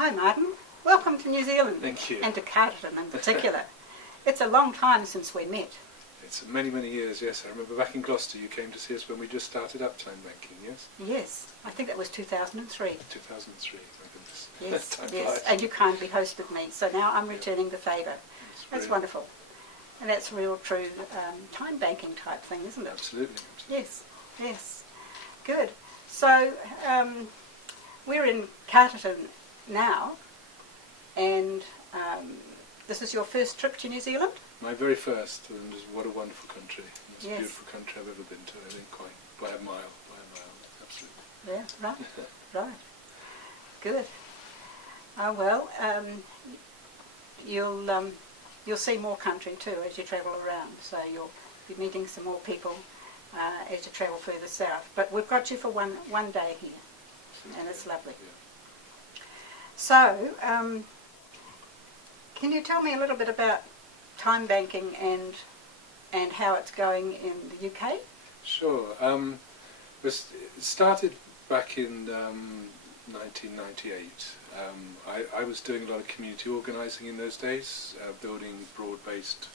Hi Martin, welcome to New Zealand. Thank you. And to Carterton in particular. It's a long time since we met. It's many, many years, yes. I remember back in Gloucester you came to see us when we just started up time banking, yes? Yes, I think that was 2003. 2003, thank goodness. Yes, Time yes, flies. and you kindly hosted me, so now I'm returning the favour. That's wonderful. And that's a real true time banking type thing, isn't it? Absolutely. Yes, yes. Good. So we're in Carterton now, and this is your first trip to New Zealand? My very first, and what a wonderful country. It's Yes. a beautiful country I've ever been to, I think, quite by a mile, absolutely. Yeah, right, right. Good. Oh well, you'll see more country too as you travel around, so you'll be meeting some more people as you travel further south. But we've got you for one day here, and it's lovely. Yeah. So, can you tell me a little bit about time banking and how it's going in the UK? Sure. It started back in 1998. I was doing a lot of community organising in those days, building broad-based,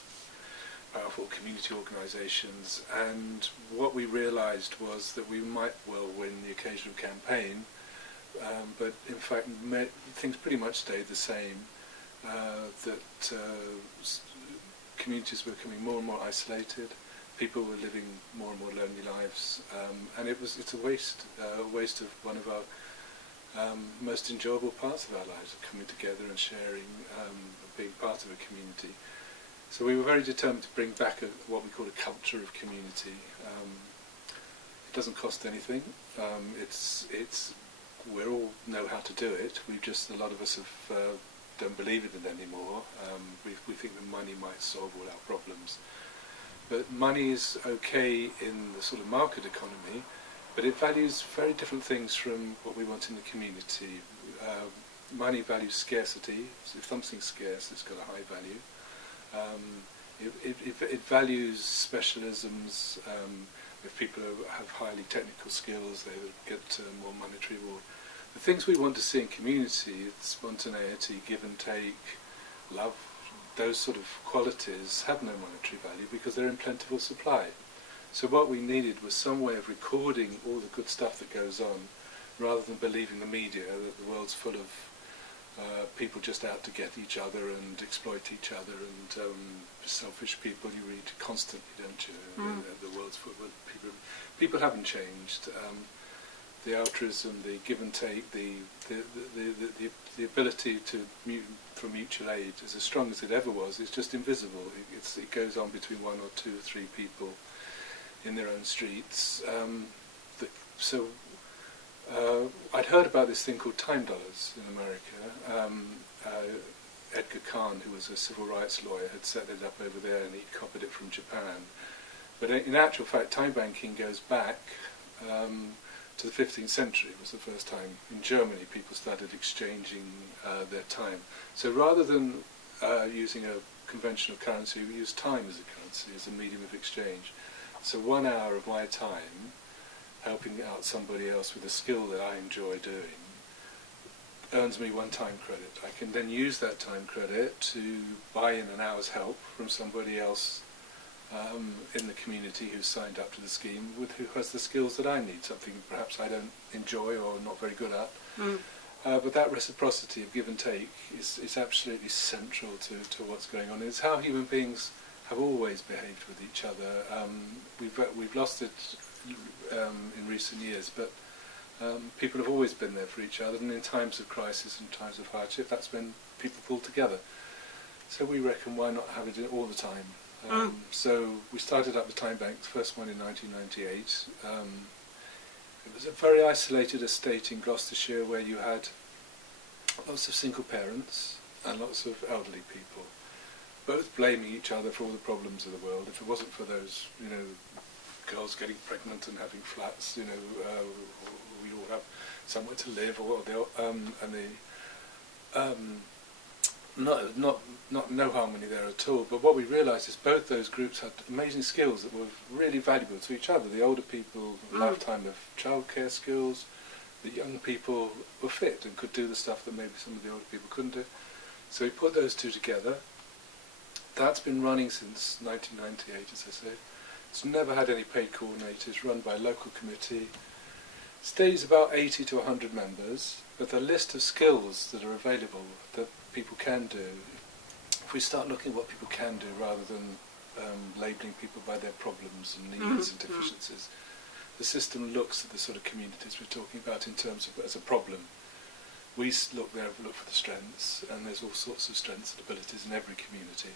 powerful community organisations, and what we realised was that we might well win the occasional campaign, but in fact things pretty much stayed the same, that communities were becoming more and more isolated, people were living more and more lonely lives, and it's a waste of one of our most enjoyable parts of our lives, of coming together and sharing, being part of a community. So we were very determined to bring back what we call a culture of community. It doesn't cost anything. We all know how to do it. A lot of us don't believe in it anymore. We think that money might solve all our problems. But money is okay in the sort of market economy, but it values very different things from what we want in the community. Money values scarcity. So if something's scarce, it's got a high value. It values specialisms. If people have highly technical skills, they get more monetary reward. The things we want to see in community, spontaneity, give and take, love, those sort of qualities have no monetary value because they're in plentiful supply. So what we needed was some way of recording all the good stuff that goes on, rather than believing the media that the world's full of people just out to get each other and exploit each other, and selfish people you read constantly, don't you? The world's full of people. People haven't changed. The altruism, the give and take, the ability for mutual aid is as strong as it ever was. It's just invisible. It goes on between one or two or three people in their own streets. I'd heard about this thing called time dollars in America. Edgar Kahn, who was a civil rights lawyer, had set it up over there, and he copied it from Japan. But in actual fact, time banking goes back to the 15th century. It was the first time in Germany people started exchanging their time. So rather than using a conventional currency, we use time as a currency, as a medium of exchange. So 1 hour of my time helping out somebody else with a skill that I enjoy doing earns me 1 time credit. I can then use that time credit to buy in an hour's help from somebody else in the community who's signed up to the scheme, who has the skills that I need, something perhaps I don't enjoy or not very good at. But that reciprocity of give and take is absolutely central to what's going on. It's how human beings have always behaved with each other. We've lost it in recent years, but people have always been there for each other, and in times of crisis and times of hardship, that's when people pull together. So we reckon, why not have it all the time? So we started up the Time Bank, the first one in 1998. It was a very isolated estate in Gloucestershire where you had lots of single parents and lots of elderly people, both blaming each other for all the problems of the world. If it wasn't for those, girls getting pregnant and having flats, we'd all have somewhere to live, no harmony there at all. But what we realised is both those groups had amazing skills that were really valuable to each other. The older people, a lifetime of childcare skills. the young people were fit and could do the stuff that maybe some of the older people couldn't do. So we put those two together. That's been running since 1998, as I said. It's never had any paid coordinators, run by a local committee. Stays about 80 to 100 members, but the list of skills that are available that people can do, if we start looking at what people can do rather than labelling people by their problems and needs and deficiencies, the system looks at the sort of communities we're talking about in terms of as a problem. We look for the strengths, and there's all sorts of strengths and abilities in every community.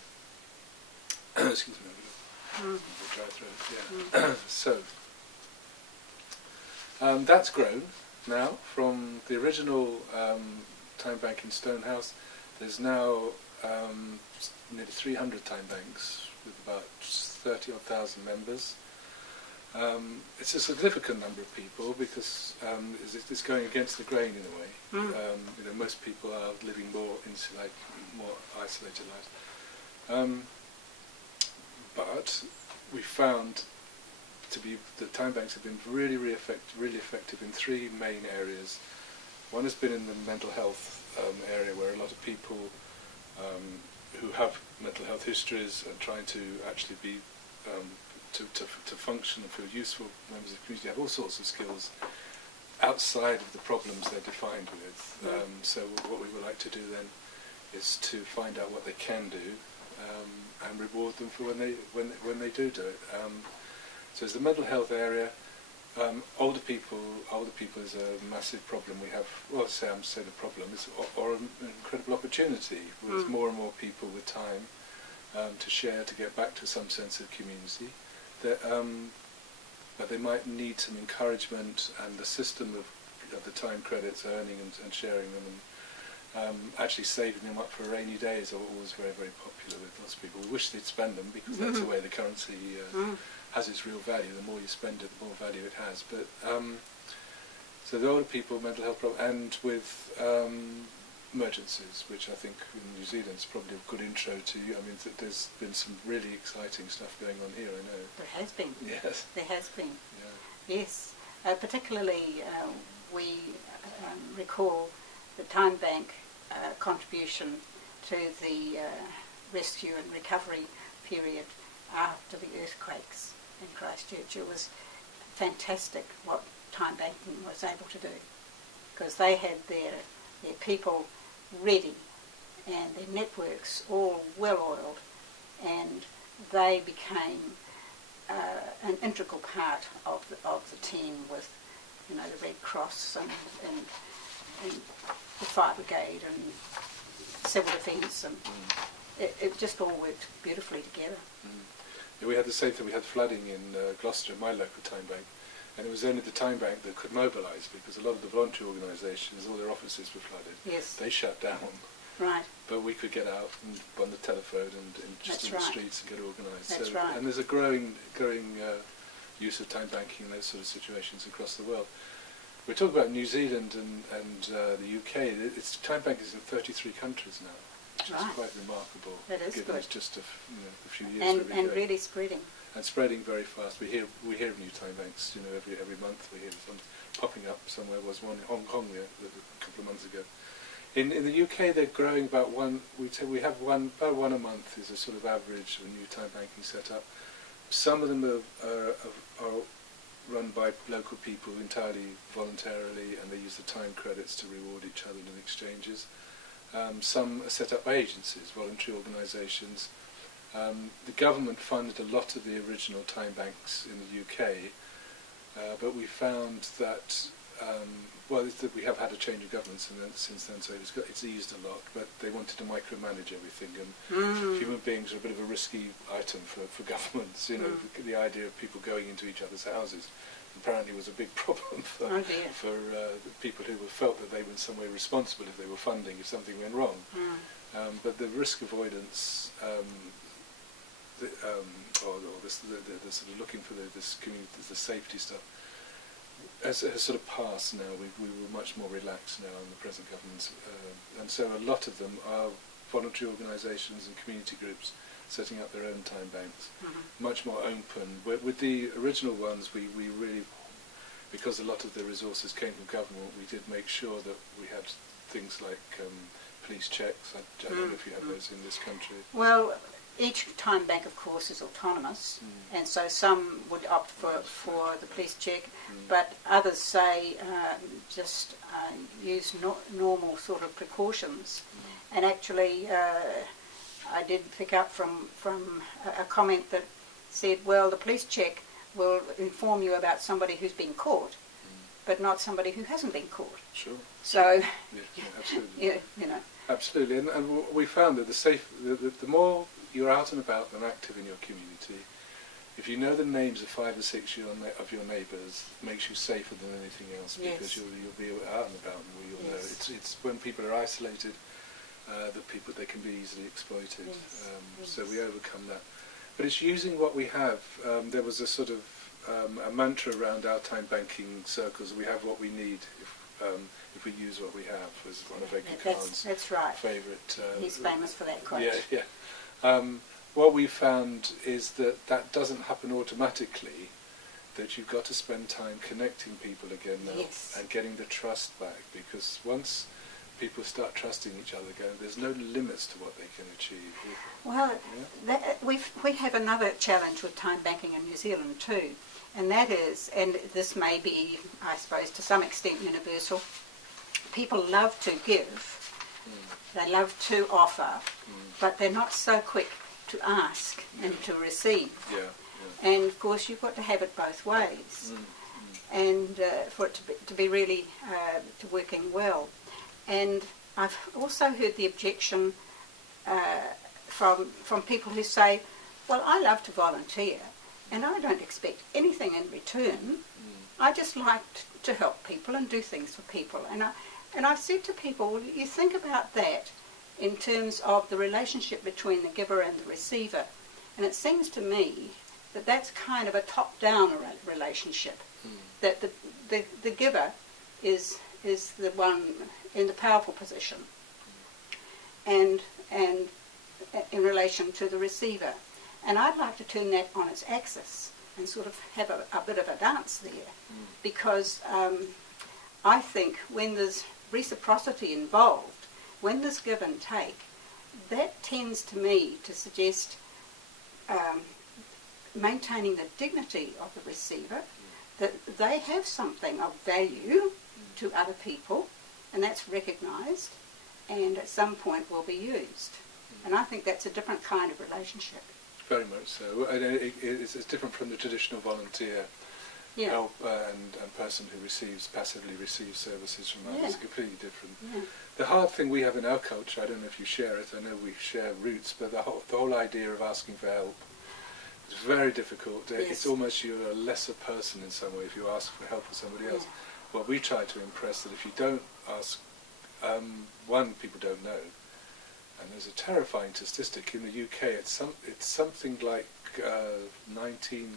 Excuse me, I've got a dry throat. Yeah. So that's grown now from the original time bank in Stonehouse. There's now nearly 300 time banks with about 30,000 members. It's a significant number of people because it's going against the grain in a way. You know, most people are living more isolated lives. But we found that time banks have been really effective in three main areas. One has been in the mental health area, where a lot of people who have mental health histories are trying to actually be to function and feel useful members of the community, have all sorts of skills outside of the problems they're defined with. So what we would like to do then is to find out what they can do and reward them for when they do it. So it's the mental health area. Older people is a massive problem we have. Well, say the problem is, or an incredible opportunity with more and more people with time to share, to get back to some sense of community. But they might need some encouragement, and the system of the time credits, earning and sharing them, and actually saving them up for a rainy day is always very popular with lots of people. We wish they'd spend them, because that's the way the currency has its real value. The more you spend it, the more value it has. But so the older people, mental health problem, and with emergencies, which I think in New Zealand is probably a good intro to. I mean, there's been some really exciting stuff going on here, I know. There has been. Yes. There has been. Yeah. Yes. Particularly, we recall the time bank contribution to the rescue and recovery period after the earthquakes in Christchurch. It was fantastic what time banking was able to do, because they had their people ready and their networks all well-oiled, and they became an integral part of the team with, you know, the Red Cross and the Fire Brigade and Civil Defence, and it just all worked beautifully together. Yeah, we had the same thing. We had flooding in Gloucester, my local time bank, and it was only the time bank that could mobilise, because a lot of the voluntary organisations, all their offices were flooded. Yes. They shut down. Right. But we could get out and on the telephone and just in the streets and get organised. That's right. And there's a growing use of time banking in those sort of situations across the world. We're talking about New Zealand and the UK. It's time banking is in 33 countries now, which is quite remarkable. That is given good. It's just a few years. And really spreading. And spreading very fast. We hear of new time banks. You know, every month we hear some popping up somewhere. Was one in Hong Kong a couple of months ago. In the UK, they're growing about one. We have about one a month is a sort of average of a new time banking setup. Some of them are run by local people entirely voluntarily, and they use the time credits to reward each other in exchanges. Some are set up by agencies, voluntary organisations. The government funded a lot of the original time banks in the UK, but we found that we have had a change of government since then, so it's eased a lot. But they wanted to micromanage everything, and human beings are a bit of a risky item for governments. You know, the idea of people going into each other's houses apparently was a big problem for the people who felt that they were in some way responsible if they were funding if something went wrong. But the risk avoidance, the sort of looking for this community, the safety stuff, has sort of passed now. We were much more relaxed now in the present governments, and so a lot of them are voluntary organisations and community groups setting up their own time banks, much more open. With the original ones, we really because a lot of the resources came from government, we did make sure that we had things like police checks. I don't know if you have those in this country. Well, each time bank, of course, is autonomous, and so some would opt for the police check, but others say just use normal sort of precautions. And actually, I did pick up from a comment that said, well, the police check will inform you about somebody who's been caught, but not somebody who hasn't been caught. Sure. So, yeah, absolutely. yeah, you know. Absolutely, and we found that the more you're out and about and active in your community, if you know the names of 5 or 6 of your neighbours, it makes you safer than anything else, because you'll be out and about and you'll know. It's when people are isolated that they can be easily exploited. So we overcome that. But it's using what we have. There was a sort of a mantra around our time banking circles: we have what we need if we use what we have, was one of Edgar Khan's favourite. He's famous for that quote. Yeah. What we found is that doesn't happen automatically, that you've got to spend time connecting people again now and getting the trust back, because once people start trusting each other again, there's no limits to what they can achieve. Well, we have another challenge with time banking in New Zealand too, and that is, and this may be, I suppose, to some extent universal, people love to give, they love to offer, but they're not so quick to ask and to receive. And of course you've got to have it both ways, and for it to be really to working well. And I've also heard the objection from people who say, well, I love to volunteer and I don't expect anything in return. I just like to help people and do things for people. And I've said to people, well, you think about that in terms of the relationship between the giver and the receiver. And it seems to me that that's kind of a top-down relationship, that the giver is the one in the powerful position, and in relation to the receiver. And I'd like to turn that on its axis and sort of have a bit of a dance there, because I think when there's reciprocity involved, when there's give and take, that tends to me to suggest maintaining the dignity of the receiver, that they have something of value to other people, and that's recognised, and at some point will be used. And I think that's a different kind of relationship. Very much so. And it's different from the traditional volunteer help and person who passively receives services from others. It's completely different. The hard thing we have in our culture, I don't know if you share it, I know we share roots, but the whole idea of asking for help is very difficult. It's almost you're a lesser person in some way if you ask for help from somebody else. Well, we try to impress that if you don't ask, one, people don't know. And there's a terrifying statistic in the UK. It's something like 19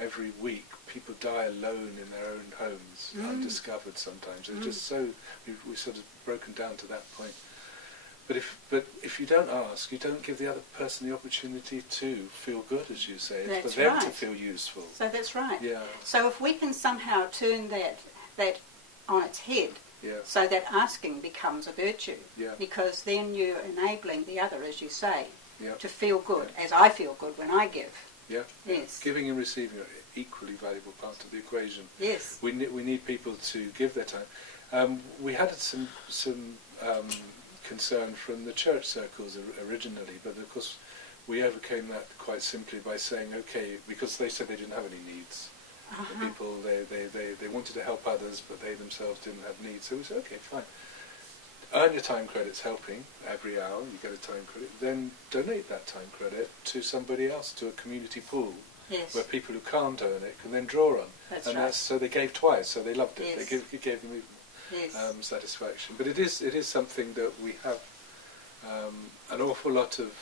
every week. People die alone in their own homes, undiscovered sometimes. They're just so we've sort of broken down to that point. But if you don't ask, you don't give the other person the opportunity to feel good, as you say. It's for them to feel useful. So that's right. Yeah. So if we can somehow turn that on its head, so that asking becomes a virtue, because then you're enabling the other, as you say, to feel good, as I feel good when I give. Yes. Giving and receiving are equally valuable part of the equation. Yes. We need people to give their time. We had some concern from the church circles originally, but of course we overcame that quite simply by saying, okay, because they said they didn't have any needs. The people, they wanted to help others, but they themselves didn't have needs. So we said, okay, fine. Earn your time credits helping every hour, you get a time credit. Then donate that time credit to somebody else, to a community pool, where people who can't earn it can then draw on. So they gave twice, so they loved it. They gave them satisfaction. But it is something that we have an awful lot of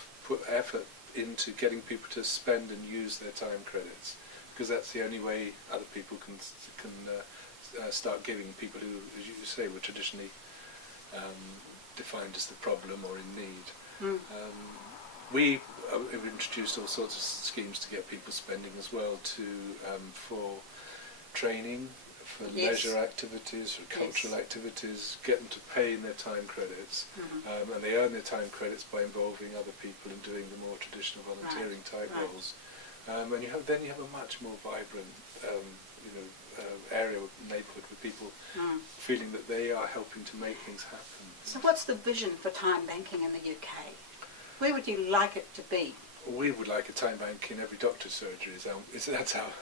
effort into getting people to spend and use their time credits, because that's the only way other people can start giving, people who, as you say, were traditionally defined as the problem or in need. We have introduced all sorts of schemes to get people spending as well, for training, Yes. leisure activities, for cultural Yes. activities, get them to pay in their time credits, and they earn their time credits by involving other people and doing the more traditional volunteering type Right. roles. And then you have a much more vibrant, area, neighbourhood with people feeling that they are helping to make things happen. So what's the vision for time banking in the UK? Where would you like it to be? We would like a time bank in every doctor's surgery. That's how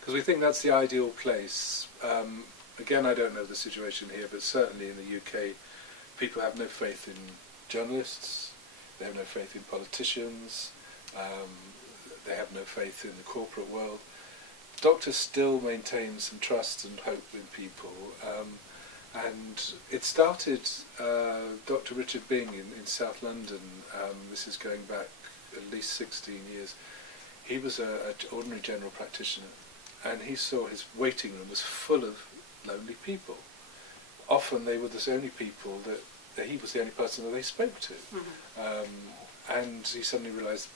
because we think that's the ideal place. Again, I don't know the situation here, but certainly in the UK, people have no faith in journalists. They have no faith in politicians. They have no faith in the corporate world. Doctors still maintain some trust and hope in people. And it started, Dr. Richard Byng in South London, this is going back at least 16 years, he was an ordinary general practitioner, and he saw his waiting room was full of lonely people. Often they were the only people that he was the only person that they spoke to. And he suddenly realised,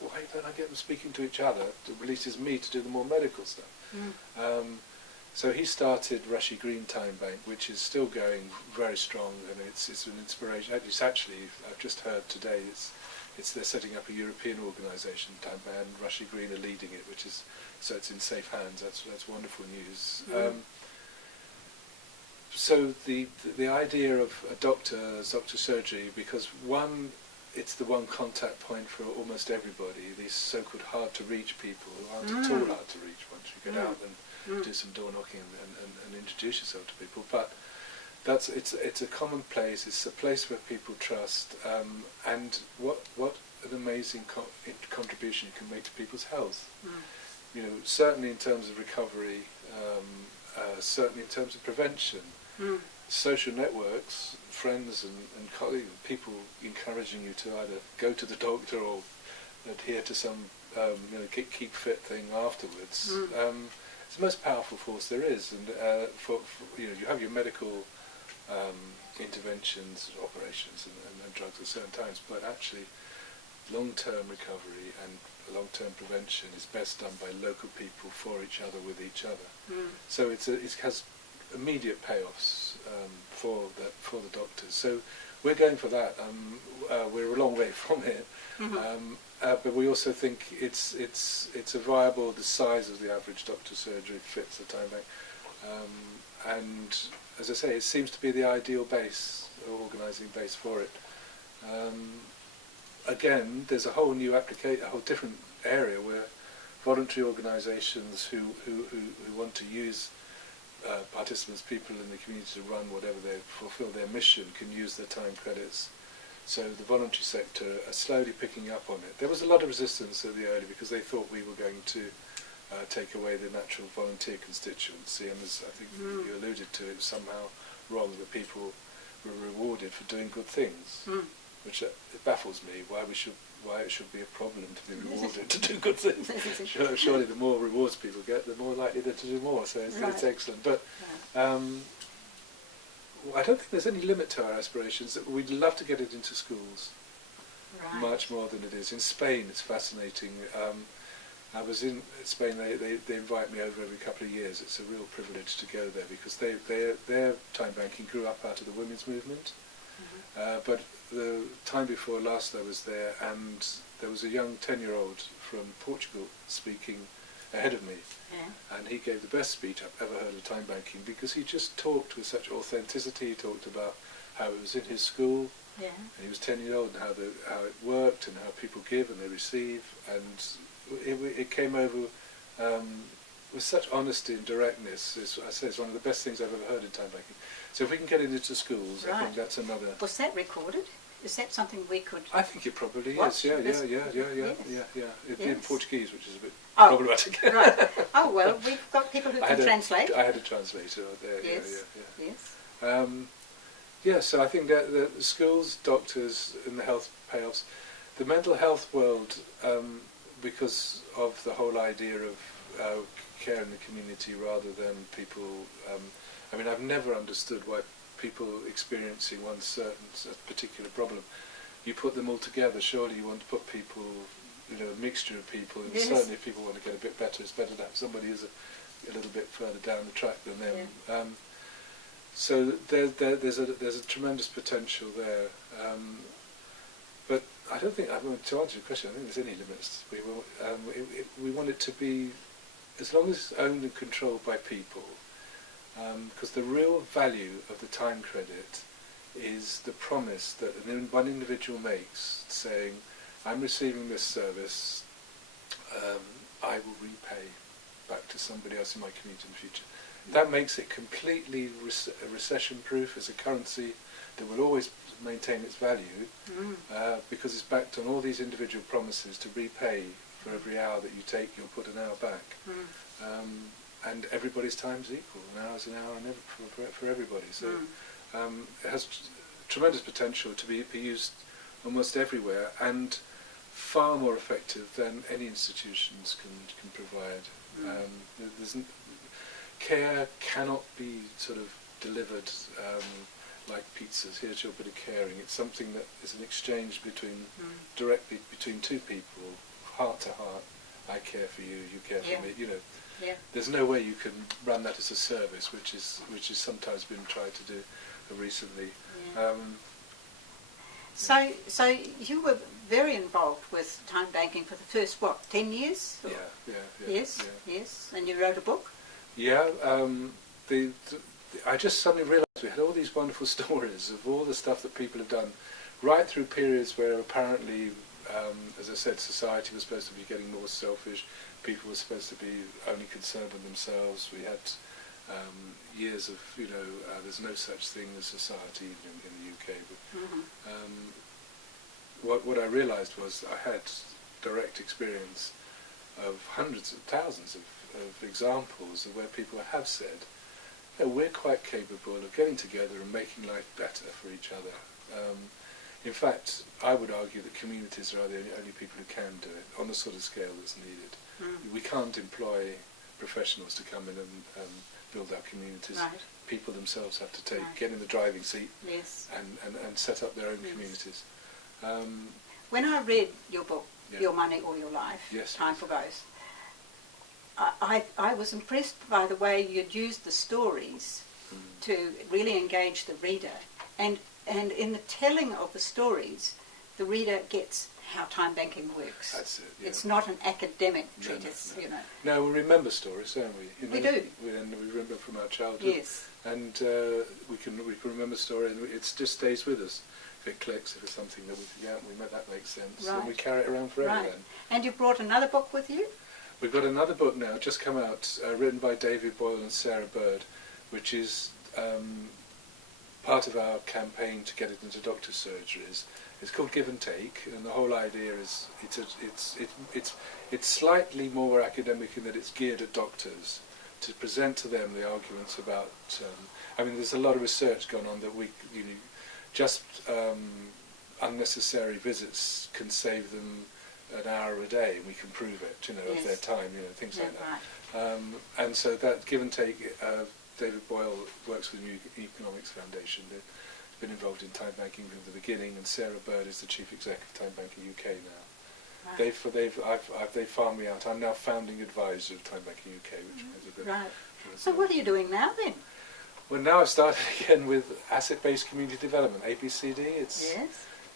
why don't I get them speaking to each other? It releases me to do the more medical stuff. So he started Rushy Green Time Bank, which is still going very strong, and it's an inspiration. It's actually, I've just heard today, they're setting up a European organisation, Time Bank, and Rushy Green are leading it, so it's in safe hands. That's wonderful news. So the idea of a doctor surgery, because one, it's the one contact point for almost everybody. These so-called hard-to-reach people who aren't at all hard to reach once you get out and do some door knocking and introduce yourself to people. But it's a common place. It's a place where people trust. And what an amazing contribution you can make to people's health. Certainly in terms of recovery, certainly in terms of prevention. Social networks, friends and colleagues, people encouraging you to either go to the doctor or adhere to some keep fit thing afterwards. It's the most powerful force there is, and you have your medical interventions, operations, and drugs at certain times, but actually long-term recovery and long-term prevention is best done by local people for each other, with each other. So it has immediate payoffs for the doctors. So we're going for that. We're a long way from it, but we also think it's a viable. The size of the average doctor's surgery fits the time bank, and as I say, it seems to be the ideal base, organising base for it. Again, there's a whole new a whole different area where voluntary organisations who want to use participants, people in the community to run whatever they fulfil their mission, can use their time credits. So the voluntary sector are slowly picking up on it. There was a lot of resistance at the early because they thought we were going to take away the natural volunteer constituency, and as I think you alluded to, it was somehow wrong that people were rewarded for doing good things, which it baffles me why it should be a problem to be rewarded to do good things. Surely the more rewards people get, the more likely they're to do more, so it's excellent. But I don't think there's any limit to our aspirations. We'd love to get it into schools, much more than it is. In Spain, it's fascinating. I was in Spain, they invite me over every couple of years. It's a real privilege to go there because their time banking grew up out of the women's movement. But the time before last I was there, and there was a young 10-year-old from Portugal speaking ahead of me, and he gave the best speech I've ever heard of time banking because he just talked with such authenticity. He talked about how it was in his school, and he was 10 years old, and how it worked and how people give and they receive, and it came over with such honesty and directness. I say it's one of the best things I've ever heard in time banking. So if we can get it into schools, I think that's another. Was that recorded? Is that something we could? I think it probably watch? is. Yeah. It'd be in Portuguese, which is a bit Oh, problematic. Right. Oh well, we've got people who can translate. I had a translator there. Yes. So I think that the schools, doctors, and the health payoffs, the mental health world, because of the whole idea of care in the community rather than people. I mean, I've never understood why people experiencing one certain particular problem, you put them all together. Surely you want to put people, a mixture of people, and certainly if people want to get a bit better, it's better to have somebody who's a little bit further down the track than them. Yeah. So there's a tremendous potential there. But I don't think, to answer your question, I think there's any limits. We want it to be, as long as it's owned and controlled by people, because the real value of the time credit is the promise that one individual makes, saying, I'm receiving this service, I will repay back to somebody else in my community in the future. That makes it completely recession-proof as a currency that will always maintain its value, because it's backed on all these individual promises to repay for every hour that you take, you'll put an hour back. And everybody's time's equal, an hour's an hour and for everybody. So it has tremendous potential to be used almost everywhere, and far more effective than any institutions can provide. Care cannot be sort of delivered like pizzas. Here's your bit of caring. It's something that is an exchange directly between two people, heart to heart. I care for you, you care for me. You know, there's no way you can run that as a service, which is sometimes been tried to do recently. So you were very involved with time banking for the first 10 years? Yes. And you wrote a book? Yeah. I just suddenly realised we had all these wonderful stories of all the stuff that people have done, right through periods where apparently, as I said, society was supposed to be getting more selfish. People were supposed to be only concerned with themselves. We had years of, there's no such thing as society in the UK. But what I realised was I had direct experience of hundreds of thousands of examples of where people have said, we're quite capable of getting together and making life better for each other. In fact, I would argue that communities are the only people who can do it on the sort of scale that's needed. We can't employ professionals to come in and build our communities. Right. People themselves have to get in the driving seat and set up their own communities. When I read your book, Your Money or Your Life, Time for Both, I was impressed by the way you'd used the stories to really engage the reader, and in the telling of the stories, the reader gets how time banking works. That's it. Yeah. It's not an academic treatise, No, we remember stories, don't we? We do. We remember from our childhood. Yes. And we can remember a story, and it just stays with us. If it clicks, if it's something that that makes sense, and we carry it around forever. Then. And you brought another book with you? We've got another book now, just come out, written by David Boyle and Sarah Bird, which is part of our campaign to get it into doctors' surgeries. It's called Give and Take, and the whole idea is it's slightly more academic in that it's geared at doctors to present to them the arguments about. There's a lot of research going on that just unnecessary visits can save them an hour a day, and we can prove it, of their time, things like that. Right. And so that Give and Take, David Boyle works with the Economics Foundation. They've been involved in time banking from the beginning, and Sarah Bird is the Chief Executive of Time Banking UK now. Right. They've farmed me out. I'm now founding advisor of Time Banking UK, which is a good. Right. So what are you doing now then? Well, now I've started again with asset-based community development, ABCD.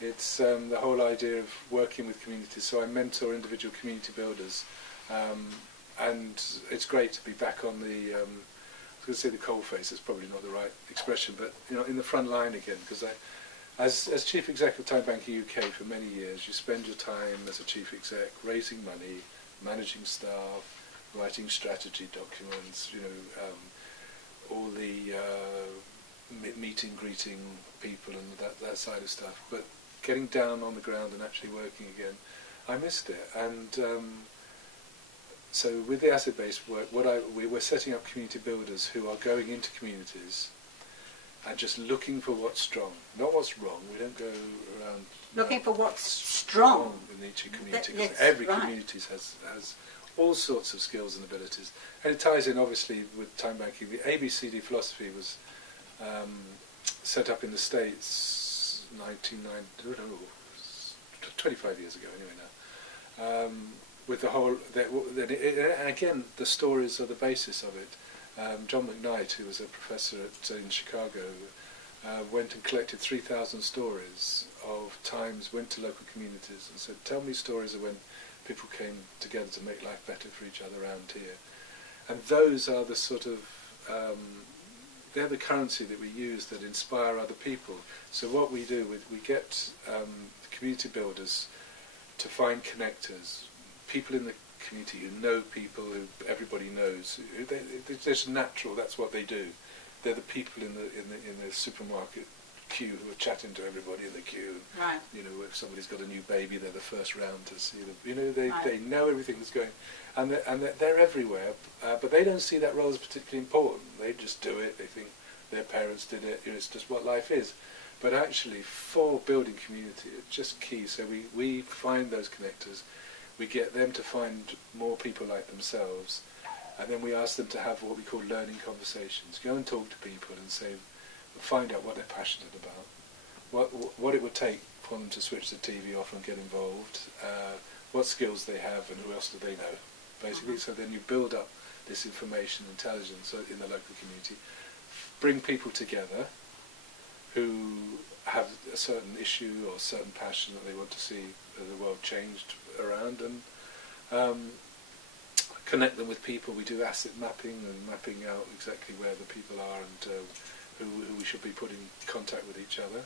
It's the whole idea of working with communities. So I mentor individual community builders, and it's great to be back on the. I was going to say the coalface. It's probably not the right expression, but in the front line again. Because as chief executive of Time Banking UK for many years, you spend your time as a chief exec raising money, managing staff, writing strategy documents. All the meeting, greeting people, and that side of stuff. But getting down on the ground and actually working again, I missed it. And so with the asset-based work, we're setting up community builders who are going into communities and just looking for what's strong, not what's wrong. We don't go around looking for what's strong in each community. Because every community has all sorts of skills and abilities, and it ties in obviously with time banking. The ABCD philosophy was set up in the States 25 years ago anyway now, with the whole, again, the stories are the basis of it. John McKnight, who was a professor in Chicago, went and collected 3,000 stories of times, went to local communities and said, tell me stories of when people came together to make life better for each other around here. And those are the sort of, they're the currency that we use that inspire other people. So what we do, we get community builders to find connectors, people in the community who know people who everybody knows. They're just natural. That's what they do. They're the people in the supermarket queue who are chatting to everybody in the queue. Right. You know, if somebody's got a new baby, they're the first round to see them. You know, they know everything that's going, and they're everywhere. But they don't see that role as particularly important. They just do it. They think their parents did it. You know, it's just what life is. But actually, for building community, it's just key. So we find those connectors. We get them to find more people like themselves, and then we ask them to have what we call learning conversations. Go and talk to people and say, find out what they're passionate about, what it would take for them to switch the TV off and get involved, what skills they have, and who else do they know, basically. So then you build up this information intelligence in the local community, bring people together who have a certain issue or a certain passion that they want to see the world changed around, and connect them with people. We do asset mapping and mapping out exactly where the people are and who we should be putting in contact with each other.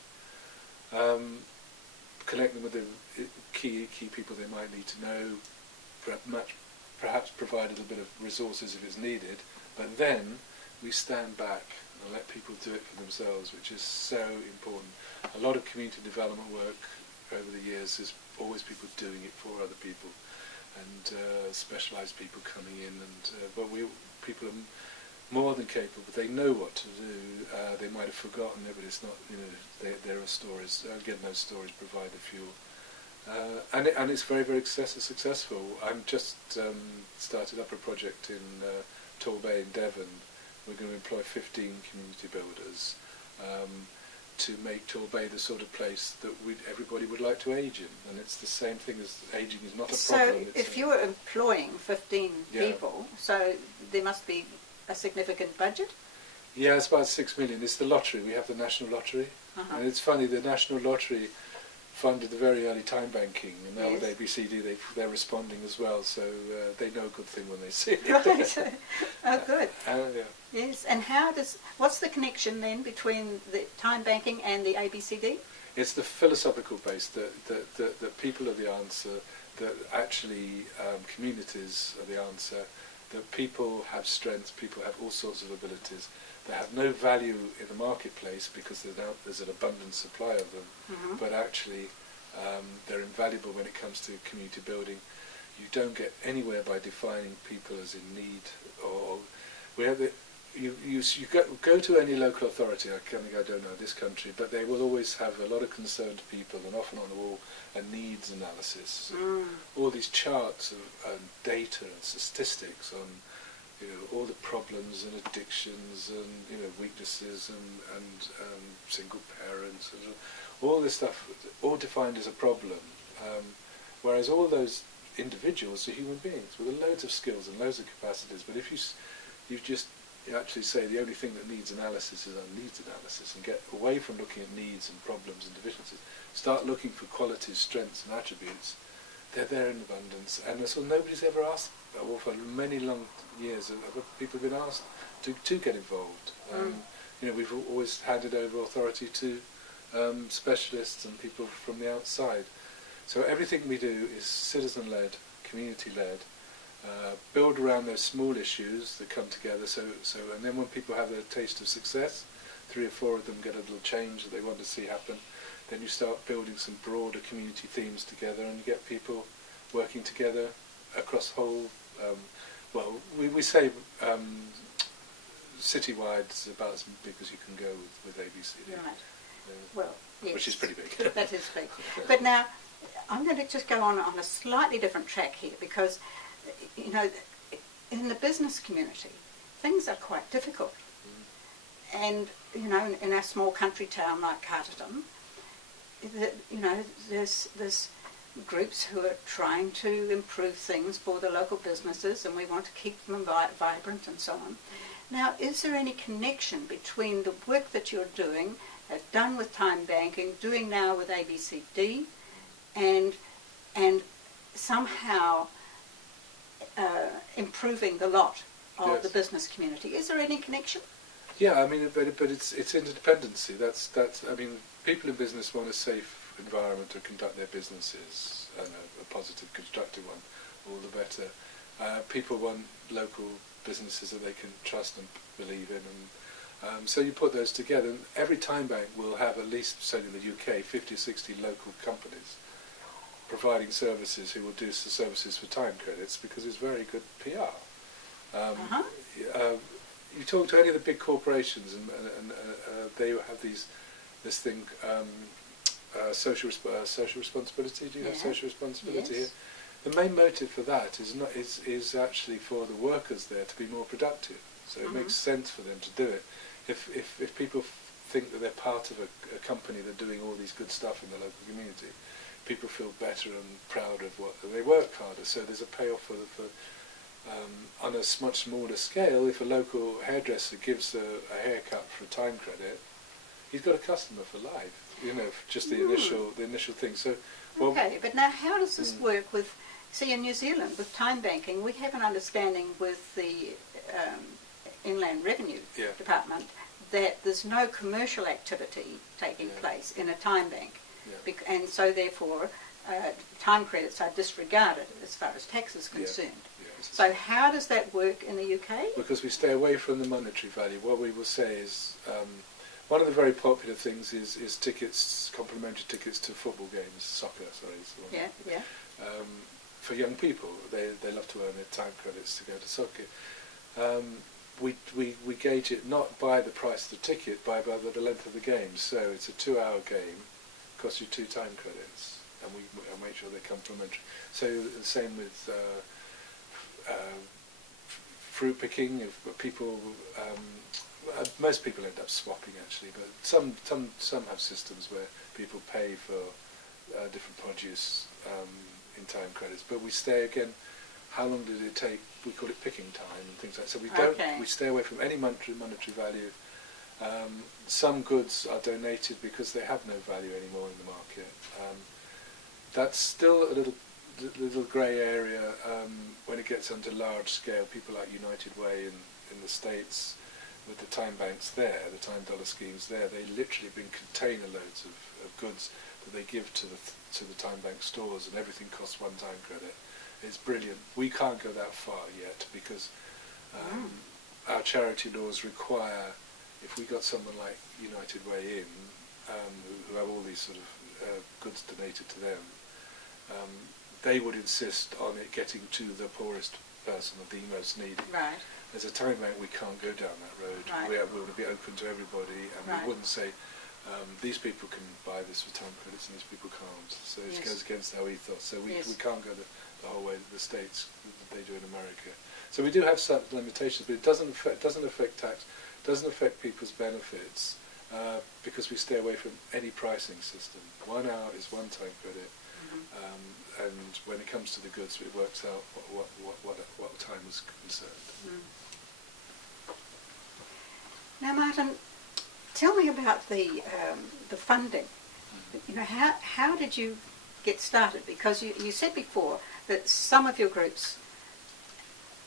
Connect them with the key people they might need to know, perhaps provide a little bit of resources if it's needed, but then we stand back and let people do it for themselves, which is so important. A lot of community development work over the years is always people doing it for other people, and specialised people coming in, but people are more than capable. They know what to do. They might have forgotten it, but it's not. You know, there are stories. Again, those stories provide the fuel, and it's very, very successful. I'm just started up a project in Torbay in Devon. We're going to employ 15 community builders to make Torbay the sort of place that everybody would like to age in. And it's the same thing as aging is not a problem. So if you were employing 15 people, so there must be a significant budget? Yeah, it's about 6 million. It's the lottery. We have the National Lottery. And it's funny, the National Lottery funded the very early time banking, and now with ABCD they're responding as well, so they know a good thing when they see it. Right. Oh, good. Yeah. Yes, and what's the connection then between the time banking and the ABCD? It's the philosophical base, that people are the answer, that actually communities are the answer, that people have strengths, people have all sorts of abilities. They have no value in the marketplace because there's an abundant supply of them, but actually they're invaluable when it comes to community building. You don't get anywhere by defining people as in need, or you go to any local authority. I don't know this country, but they will always have a lot of concerned people, and often on the wall a needs analysis, all these charts of data and statistics on all the problems and addictions and weaknesses and single parents and all this stuff, all defined as a problem. Whereas all those individuals are human beings with loads of skills and loads of capacities. But if you actually say the only thing that needs analysis is our needs analysis, and get away from looking at needs and problems and deficiencies, start looking for qualities, strengths and attributes, they're there in abundance. And so nobody's ever asked, or for many long years, people have been asked to get involved. We've always handed over authority to specialists and people from the outside. So everything we do is citizen-led, community-led, build around those small issues that come together. And then when people have a taste of success, 3 or 4 of them get a little change that they want to see happen, then you start building some broader community themes together, and you get people working together across the whole. We say citywide is about as big as you can go with ABCD. Right. Well, yes. Which is pretty big. That is big. But now, I'm going to just go on a slightly different track here, because, in the business community, things are quite difficult. And, in a small country town like Carterton, there's groups who are trying to improve things for the local businesses, and we want to keep them vibrant and so on. Now, is there any connection between the work that you're doing, have done with time banking, doing now with ABCD, and somehow improving the lot of the business community? Is there any connection? Yeah, I mean, but it's interdependency. That's. I mean, people in business want a safe environment to conduct their businesses, and a positive, constructive one, all the better. People want local businesses that they can trust and believe in, and so you put those together. And every time bank will have at least, certainly in the UK, 50 or 60 local companies providing services who will do services for time credits, because it's very good PR. You talk to any of the big corporations, and they have this thing, social responsibility. Do you have social responsibility here? The main motive for that is actually for the workers there to be more productive. So it makes sense for them to do it. If people think that they're part of a company, they're doing all these good stuff in the local community, people feel better and proud of what they work harder. So there's a payoff for on a much smaller scale. If a local hairdresser gives a haircut for a time credit, he's got a customer for life. You know, just the initial thing. So, okay, but now how does this work with? See, in New Zealand, with time banking, we have an understanding with the Inland Revenue Department that there's no commercial activity taking place in a time bank, and so therefore time credits are disregarded as far as tax is concerned. So how does that work in the UK? Because we stay away from the monetary value. What we will say is, one of the very popular things is tickets, complimentary tickets to football games, soccer, sorry. For young people, they love to earn their time credits to go to soccer. We gauge it not by the price of the ticket, by the length of the game. So it's a 2-hour game, costs you 2 time credits, and we make sure they're complimentary. So the same with fruit picking. If people, most people end up swapping actually, but some have systems where people pay for different produce in time credits. But we stay again. How long did it take? We call it picking time and things like that. So we don't. We stay away from any monetary value. Some goods are donated because they have no value anymore in the market. That's still a little grey area when it gets onto large scale. People like United Way in the States, with the time banks there, the time dollar schemes there, they literally bring container loads of goods that they give to the time bank stores, and everything costs 1 time credit. It's brilliant. We can't go that far yet because our charity laws require, if we got someone like United Way in, who have all these sort of goods donated to them, they would insist on it getting to the poorest person, or the most needy. Right. As a time bank, we can't go down that road. Right. We want to be open to everybody, and we wouldn't say these people can buy this with time credits and these people can't. So it goes against our ethos. So we can't go the whole way to the States that they do in America. So we do have some limitations, but it doesn't affect tax, doesn't affect people's benefits, because we stay away from any pricing system. 1 hour is 1 time credit. And when it comes to the goods, it works out what time was concerned. Now, Martin, tell me about the funding. You know, how did you get started? Because you said before that some of your groups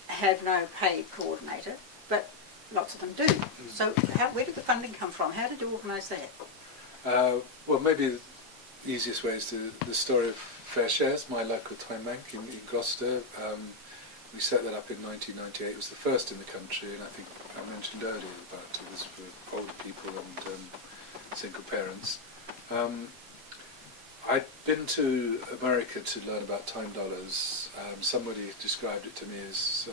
have no paid coordinator, but lots of them do. So where did the funding come from? How did you organise that? Well, maybe the easiest way is the story of Fair Shares, my local time bank in Gloucester. We set that up in 1998. It was the first in the country, and I think I mentioned earlier about it was for older people and single parents. I'd been to America to learn about time dollars. Somebody described it to me as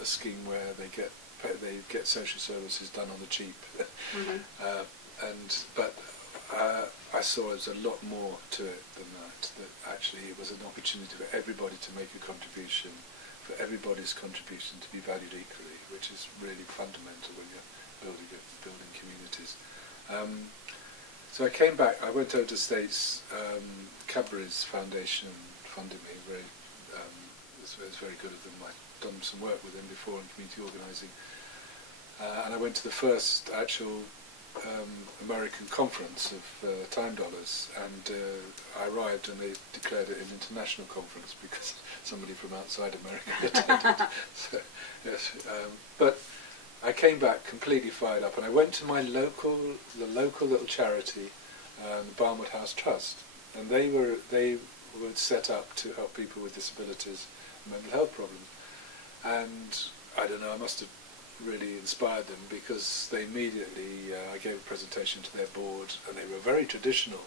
a scheme where they get social services done on the cheap. But I saw there's a lot more to it than that. That actually it was an opportunity for everybody to make a contribution, for everybody's contribution to be valued equally, which is really fundamental when you're building communities. So I came back. I went over to the States a Cadbury's Foundation funded me. It's very good of them. I've done some work with them before in community organising. And I went to the first actual American conference of time dollars, and I arrived and they declared it an international conference because somebody from outside America attended. So, yes, but I came back completely fired up, and I went to the local little charity, the Barnwood House Trust, and they were set up to help people with disabilities and mental health problems. And I don't know, I must have really inspired them because they immediately, I gave a presentation to their board, and they were a very traditional,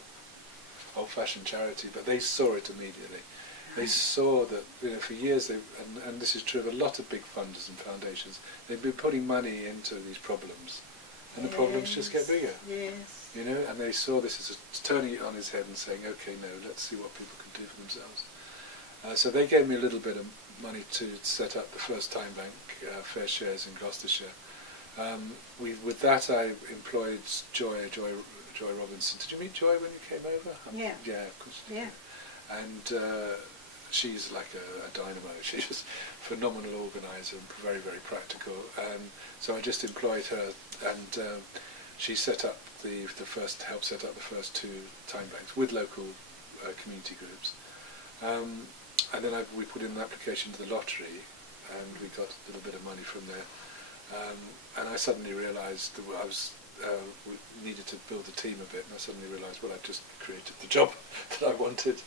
old-fashioned charity, but they saw it immediately. They saw that, for years, and this is true of a lot of big funders and foundations, they've been putting money into these problems, and the problems just get bigger. Yes. And they saw this as turning it on its head and saying, okay, no, let's see what people can do for themselves. So they gave me a little bit of money to set up the first time bank, Fair Shares in Gloucestershire. With that, I employed Joy Robinson. Did you meet Joy when you came over? Yeah. Yeah, of course. Yeah. And she's like a dynamo. She's just a phenomenal organiser and very, very practical. So I just employed her, and she set up helped set up the first two time banks with local community groups. And then we put in an application to the lottery, and we got a little bit of money from there. And I suddenly realised that we needed to build the team a bit, and I suddenly realised, well, I'd just created the job that I wanted.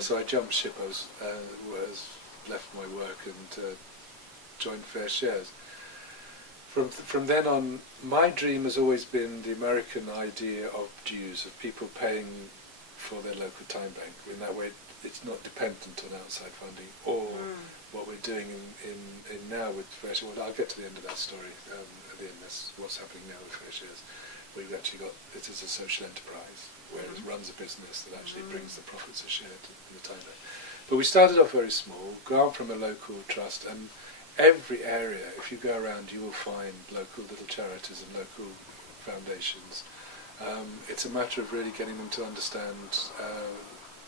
So I jumped ship. I left my work and joined Fair Shares. From then on, my dream has always been the American idea of dues, of people paying for their local time bank. In that way, it's not dependent on outside funding, or what we're doing in now with Fair Shares. Well, I'll get to the end of that story at the end. That's what's happening now with Fair Shares. We've actually got it as a social enterprise, where it runs a business that actually brings the profits a share to the time bank. But we started off very small, go out from a local trust, and every area, if you go around, you will find local little charities and local foundations. It's a matter of really getting them to understand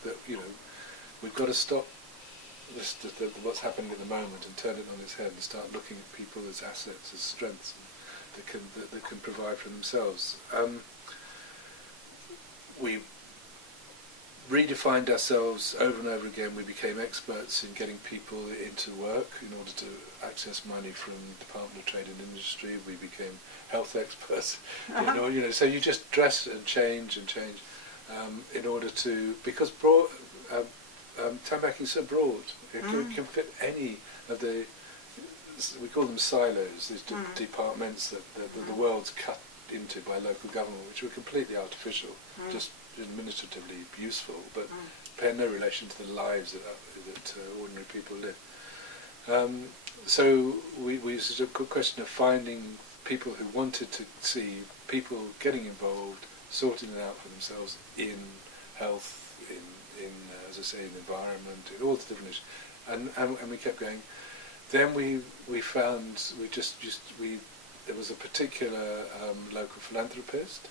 that we've got to stop what's happening at the moment and turn it on its head and start looking at people as assets, as strengths that can provide for themselves. We redefined ourselves over and over again. We became experts in getting people into work in order to access money from Department of Trade and Industry. We became health experts. So you just dress and change in order to, because time banking is so broad. It can fit any of the, we call them silos, these departments that the world's cut into by local government, which were completely artificial, just administratively useful, but bear no relation to the lives that ordinary people live. So it was a good question of finding people who wanted to see people getting involved, sorting it out for themselves in health, in as I say, in environment, in all the different issues, and we kept going. Then we found there was a particular local philanthropist,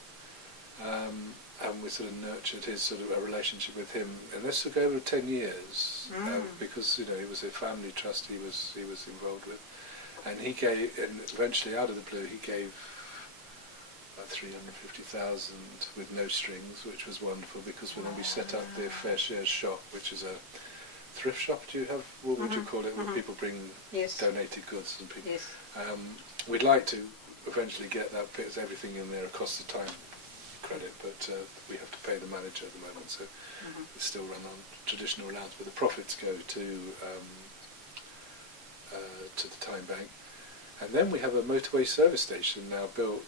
and we sort of nurtured his sort of a relationship with him, and this took over 10 years because he was a family trust he was involved with, and he gave, and eventually out of the blue he gave about 350,000 with no strings, which was wonderful, because when we set up the Fair Shares shop, which is a thrift shop, what would you call it, where people bring donated goods and people. Yes. We'd like to eventually get that, because everything in there costs a time credit, but we have to pay the manager at the moment, so it's still run on traditional allowance, but the profits go to the time bank. And then we have a motorway service station now built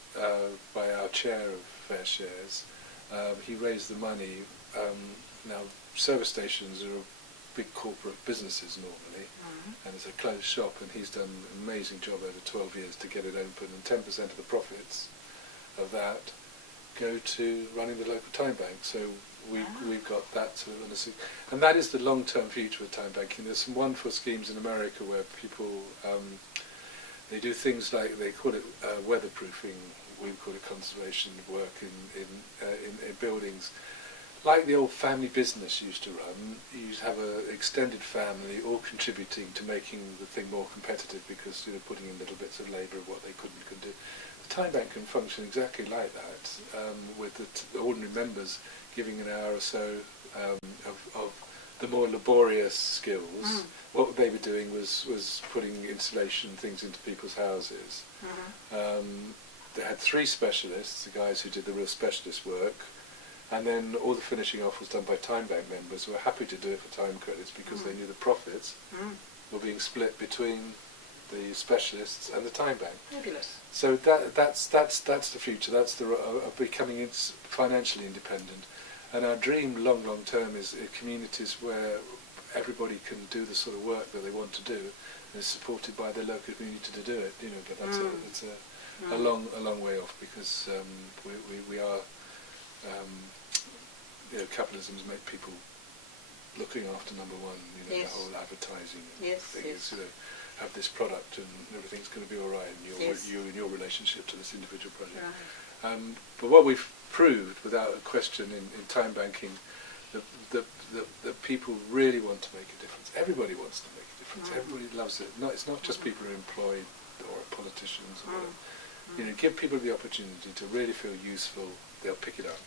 by our chair of Fair Shares. He raised the money. Now service stations are big corporate businesses normally, and it's a closed shop, and he's done an amazing job over 12 years to get it open, and 10% of the profits of that go to running the local time bank. So we've got that sort of, and that is the long-term future of time banking. There's some wonderful schemes in America where people they do things like, they call it weatherproofing, we call it conservation work in buildings. like the old family business used to run, you used to have an extended family all contributing to making the thing more competitive because, you know, putting in little bits of labour of what they could do. The time bank can function exactly like that, with the ordinary members giving an hour or so of the more laborious skills. Mm. What they were doing was putting insulation things into people's houses. Mm-hmm. They had 3 specialists, the guys who did the real specialist work, and then all the finishing off was done by time bank members who were happy to do it for time credits because they knew the profits were being split between the specialists and the time bank. Fabulous. So that's the future. That's the of becoming financially independent. And our dream, long term, is communities where everybody can do the sort of work that they want to do, and is supported by their local community to do it. You know, but that's a long way off because we are. You know, capitalism's make people looking after number one. You know, Yes. the whole advertising and Yes, thing yes. is, you know, have this product and everything's going to be all right, and you and your relationship to this individual project. Right. But what we've proved, without a question, in time banking, that people really want to make a difference. Everybody wants to make a difference. Everybody loves it. It's not just people who are employed or politicians or whatever. You know, give people the opportunity to really feel useful. They'll pick it up.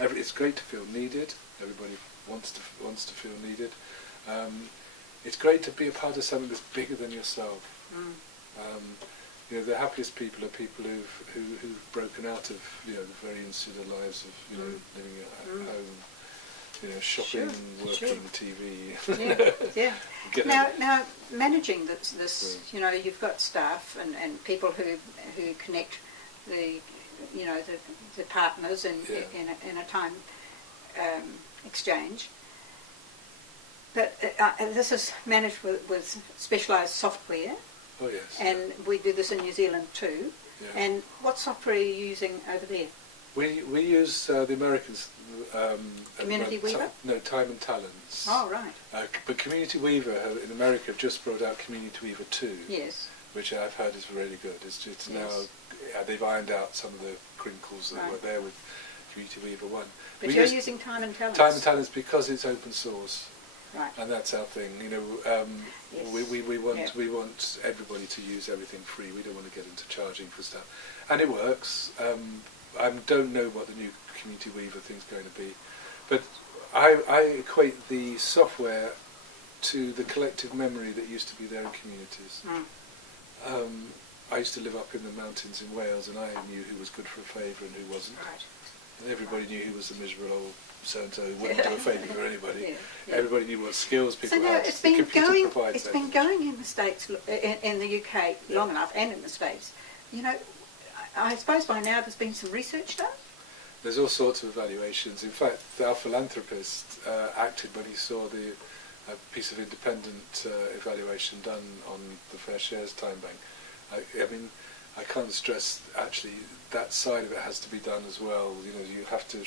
It's great to feel needed. Everybody wants to feel needed. It's great to be a part of something that's bigger than yourself. You know, the happiest people are people who've broken out of, you know, the very insular lives of, you know, living at home, you know, shopping, working, TV. Yeah. Now managing this, you know, you've got staff and people who connect the, you know, the partners in a time exchange. But this is managed with specialised software. Oh yes. And we do this in New Zealand too. Yeah. And what software are you using over there? We use the Americans. Community Weaver? Time and Talents. Oh, right. But Community Weaver in America have just brought out Community Weaver 2. Yes. Which I've heard is really good. It's now they've ironed out some of the crinkles that were there with Community Weaver 1. But you're using Time and Talents. Time and Talents because it's open source. Right. And that's our thing. You know, we want everybody to use everything free. We don't want to get into charging for stuff, and it works. I don't know what the new Community Weaver thing's going to be, but I equate the software to the collective memory that used to be there in communities. I used to live up in the mountains in Wales, and I knew who was good for a favour and who wasn't. Right. And everybody knew who was the miserable old so-and-so who wouldn't do a favour for anybody. Yeah. Everybody knew what skills people So now had. it's been going in the States, in the UK long enough, and in the States. You know, I suppose by now there's been some research done. There's all sorts of evaluations. In fact, our philanthropist acted when he saw a piece of independent evaluation done on the Fair Shares Time Bank. I mean, I can't stress actually that side of it has to be done as well. You know, you have to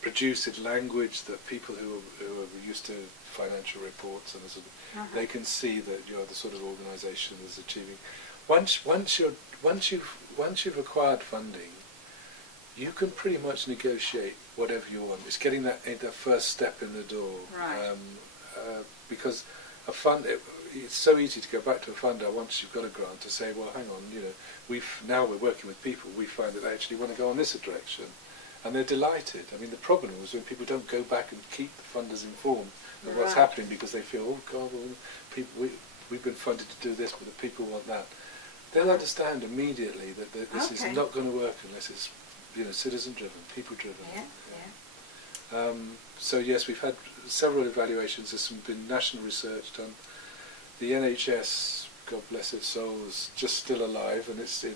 produce in language that people who are used to financial reports and they can see that you're the sort of organisation that's achieving. Once you've acquired funding, you can pretty much negotiate whatever you want. It's getting that first step in the door. Right. Because a fund, it's so easy to go back to a funder once you've got a grant to say, well, hang on, you know, now we're working with people, we find that they actually want to go on this direction, and they're delighted. I mean, the problem is when people don't go back and keep the funders informed of what's happening because they feel, oh God, well, we've been funded to do this, but the people want that. They'll understand immediately that this is not going to work unless it's, you know, citizen-driven, people-driven. So yes, we've had several evaluations. There's been national research done. The NHS, God bless its soul, is just still alive, and it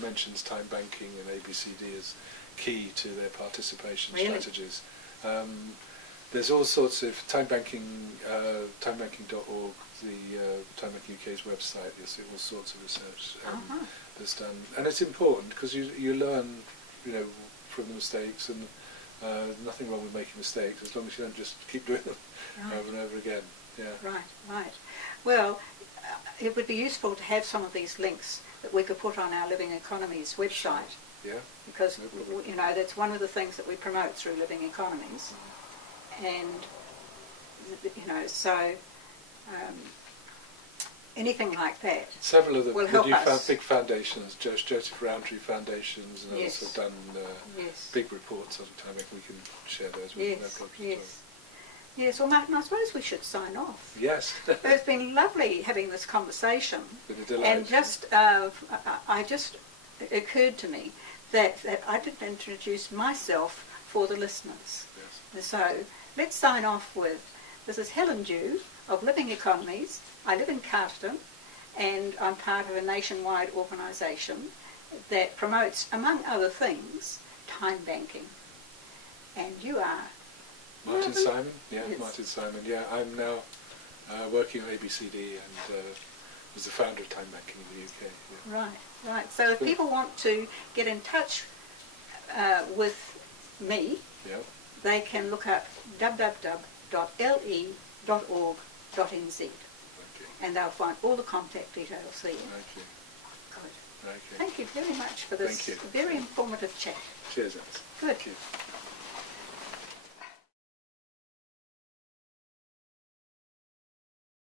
mentions time banking and ABCD as key to their participation strategies. There's all sorts of timebanking, timebanking.org, the Time Banking UK's website. You see all sorts of research that's done, and it's important because you learn, you know, from the mistakes, and nothing wrong with making mistakes as long as you don't just keep doing them over and over again. Yeah. Right. Well, it would be useful to have some of these links that we could put on our Living Economies website. Yeah. because, No problem. you know, that's one of the things that we promote through Living Economies. And, you know, so anything like that Several of will the help new us. big foundations, Joseph Rowntree foundations, and others Yes. have done Yes. big reports on time. We can share those with Yes, no problem at yes. Yes, well, Martin, I suppose we should sign off. all. Yes. It's been lovely having this conversation. Been a delight. And just, it occurred to me that I didn't introduce myself for the listeners. Yes. So let's sign off with, this is Helen Dew of Living Economies. I live in Carterton, and I'm part of a nationwide organisation that promotes, among other things, time banking. And you are? Martin Simon? Yeah, Yes. Martin Simon. Yeah, I'm now working on ABCD and was the founder of Time Banking in the UK. Yeah. Right, right. So if people want to get in touch with me, Yeah. they can look up www.le.org.nz Okay. and they'll find all the contact details there. Okay. Good. Okay. Thank you very much for this Thank you. very informative chat. Cheers, Alice. Good. Thank you.